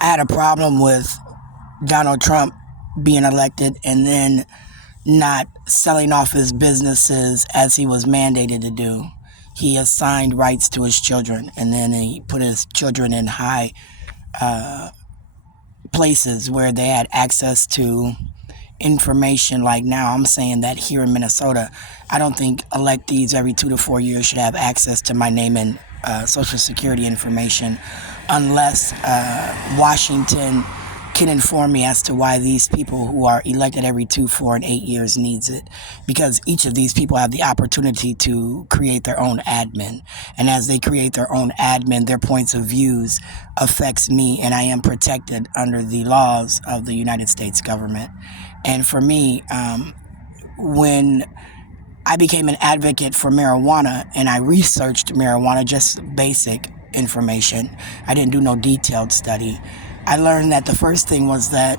I had a problem with Donald Trump being elected and then not selling off his businesses as he was mandated to do. He assigned rights to his children, and then he put his children in high places where they had access to information. Like now, I'm saying that here in Minnesota, I don't think electees every 2 to 4 years should have access to my name and social security information unless Washington can inform me as to why these people who are elected every 2, 4, and 8 years needs it, because each of these people have the opportunity to create their own admin, and as they create their own admin, their points of views affects me, and I am protected under the laws of the United States government. And for me, when I became an advocate for marijuana and I researched marijuana, just basic information, I didn't do no detailed study. I learned that the first thing was that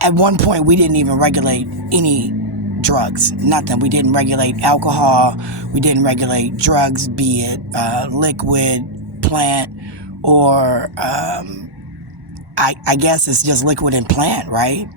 at one point we didn't even regulate any drugs, nothing. We didn't regulate alcohol, we didn't regulate drugs, be it liquid, plant, or I guess it's just liquid and plant, right?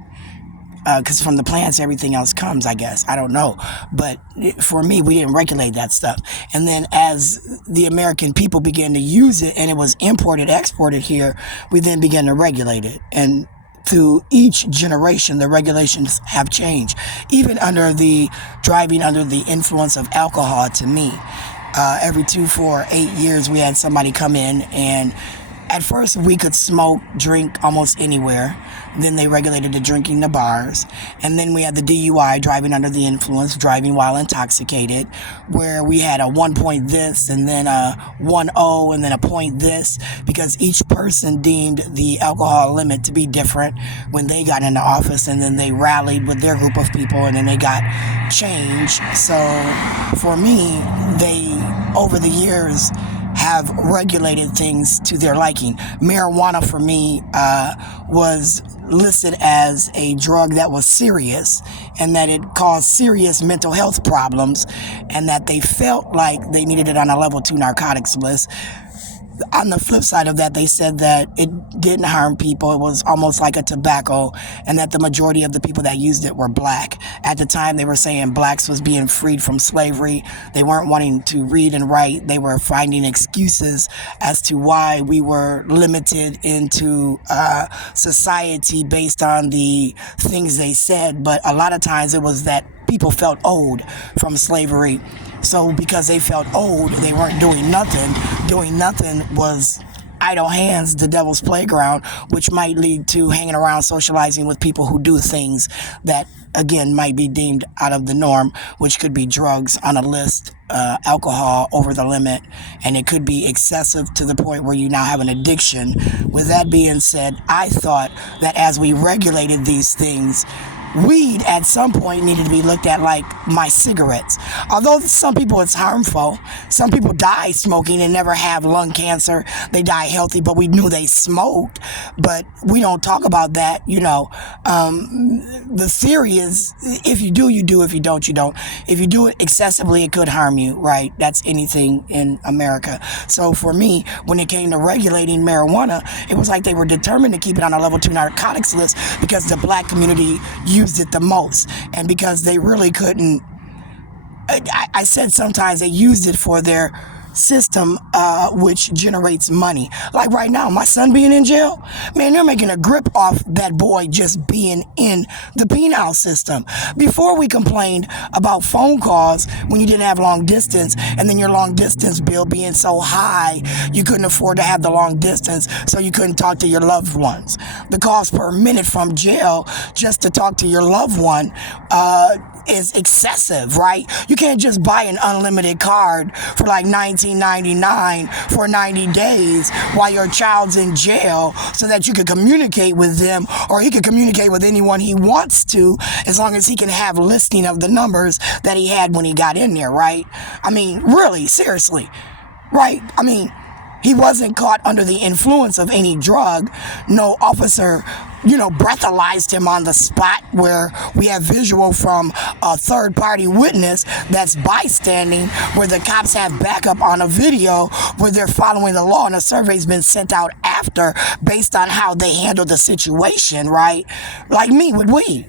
Because from the plants, everything else comes, I guess. I don't know. But for me, we didn't regulate that stuff. And then as the American people began to use it and it was imported, exported here, we then began to regulate it. And through each generation, the regulations have changed. Even under the driving under the influence of alcohol, to me, every 2, 4, 8 years, we had somebody come in, and at first we could smoke, drink almost anywhere. Then they regulated the drinking in the bars. And then we had the DUI, driving under the influence, driving while intoxicated, where we had a 1 point this and then a 1.0 and then a point this, because each person deemed the alcohol limit to be different when they got into office, and then they rallied with their group of people and then they got changed. So for me, they, over the years, have regulated things to their liking. Marijuana for me was listed as a drug that was serious and that it caused serious mental health problems, and that they felt like they needed it on a level 2 narcotics list. On the flip side of that, they said that it didn't harm people. It was almost like a tobacco, and that the majority of the people that used it were black. At the time, they were saying blacks was being freed from slavery. They weren't wanting to read and write. They were finding excuses as to why we were limited into society based on the things they said. But a lot of times it was that people felt old from slavery. So because they felt old, they weren't doing nothing. Doing nothing was idle hands, the devil's playground, which might lead to hanging around socializing with people who do things that, again, might be deemed out of the norm, which could be drugs on a list, alcohol over the limit, and it could be excessive to the point where you now have an addiction. With that being said, I thought that as we regulated these things, weed at some point needed to be looked at like my cigarettes. Although some people it's harmful, some people die smoking and never have lung cancer. They die healthy, but we knew they smoked. But we don't talk about that, you know. The theory is, if you do, you do. If you don't, you don't. If you do it excessively, it could harm you, right? That's anything in America. So for me, when it came to regulating marijuana, it was like they were determined to keep it on a level 2 narcotics list because the black community used it the most, and because they really couldn't. I said sometimes they used it for their system, which generates money. Like right now, my son being in jail, man, they're making a grip off that boy just being in the penal system. Before, we complained about phone calls when you didn't have long distance, and then your long distance bill being so high, you couldn't afford to have the long distance, so you couldn't talk to your loved ones. The cost per minute from jail just to talk to your loved one is excessive, right? You can't just buy an unlimited card for like $19.99 for 90 days while your child's in jail so that you can communicate with them, or he can communicate with anyone he wants to, as long as he can have listing of the numbers that he had when he got in there, right? I mean, really, seriously, right? I mean, he wasn't caught under the influence of any drug. No officer breathalyzed him on the spot, where we have visual from a third-party witness that's bystanding, where the cops have backup on a video where they're following the law, and a survey's been sent out after based on how they handled the situation, right? Like me with weed.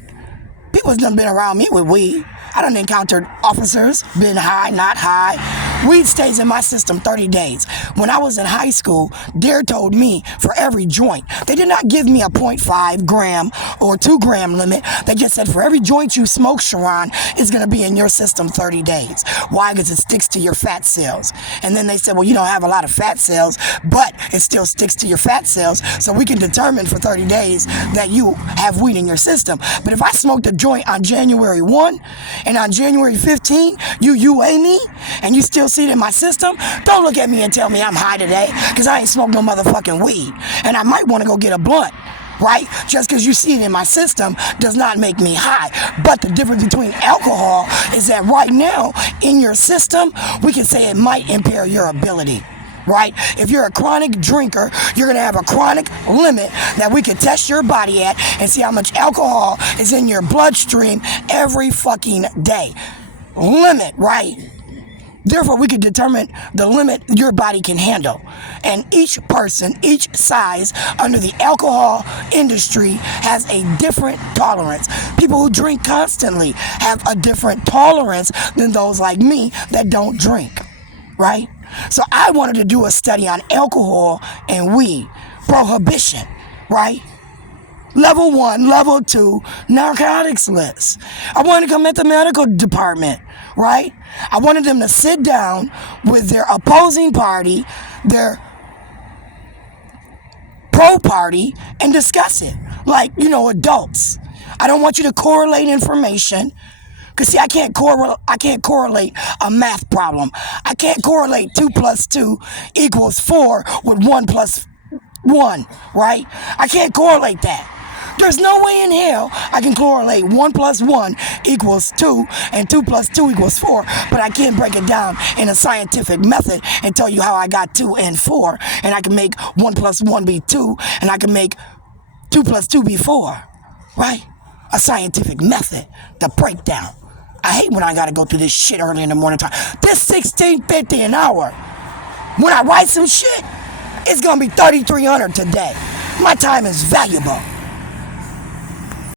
People done been around me with weed. I done encountered officers, been high, not high. Weed stays in my system 30 days. When I was in high school, Dare told me for every joint, they did not give me a 0.5 gram or 2 gram limit. They just said for every joint you smoke, Sharon, it's going to be in your system 30 days. Why? Because it sticks to your fat cells. And then they said, well, you don't have a lot of fat cells, but it still sticks to your fat cells, so we can determine for 30 days that you have weed in your system. But if I smoked a joint on January 1, and on January 15, you UA me, and you still see it in my system, don't look at me and tell me I'm high today, because I ain't smoked no motherfucking weed. And I might want to go get a blunt, right? Just because you see it in my system does not make me high. But the difference between alcohol is that right now, in your system, we can say it might impair your ability. Right? If you're a chronic drinker, you're going to have a chronic limit that we can test your body at and see how much alcohol is in your bloodstream every fucking day. Limit, right? Therefore, we can determine the limit your body can handle. And each person, each size under the alcohol industry has a different tolerance. People who drink constantly have a different tolerance than those like me that don't drink, right? So I wanted to do a study on alcohol and weed, prohibition, right? Level 1, level 2, narcotics list. I wanted to come at the medical department, right? I wanted them to sit down with their opposing party, their pro party, and discuss it like, adults. I don't want you to correlate information. Because, see, I can't correlate a math problem. I can't correlate 2 plus 2 equals 4 with 1 plus 1, right? I can't correlate that. There's no way in hell I can correlate 1 plus 1 equals 2 and 2 plus 2 equals 4, but I can't break it down in a scientific method and tell you how I got 2 and 4, and I can make 1 plus 1 be 2, and I can make 2 plus 2 be 4, right? A scientific method, the breakdown. I hate when I gotta go through this shit early in the morning time. This $16.50 an hour. When I write some shit, it's gonna be $3,300 today. My time is valuable.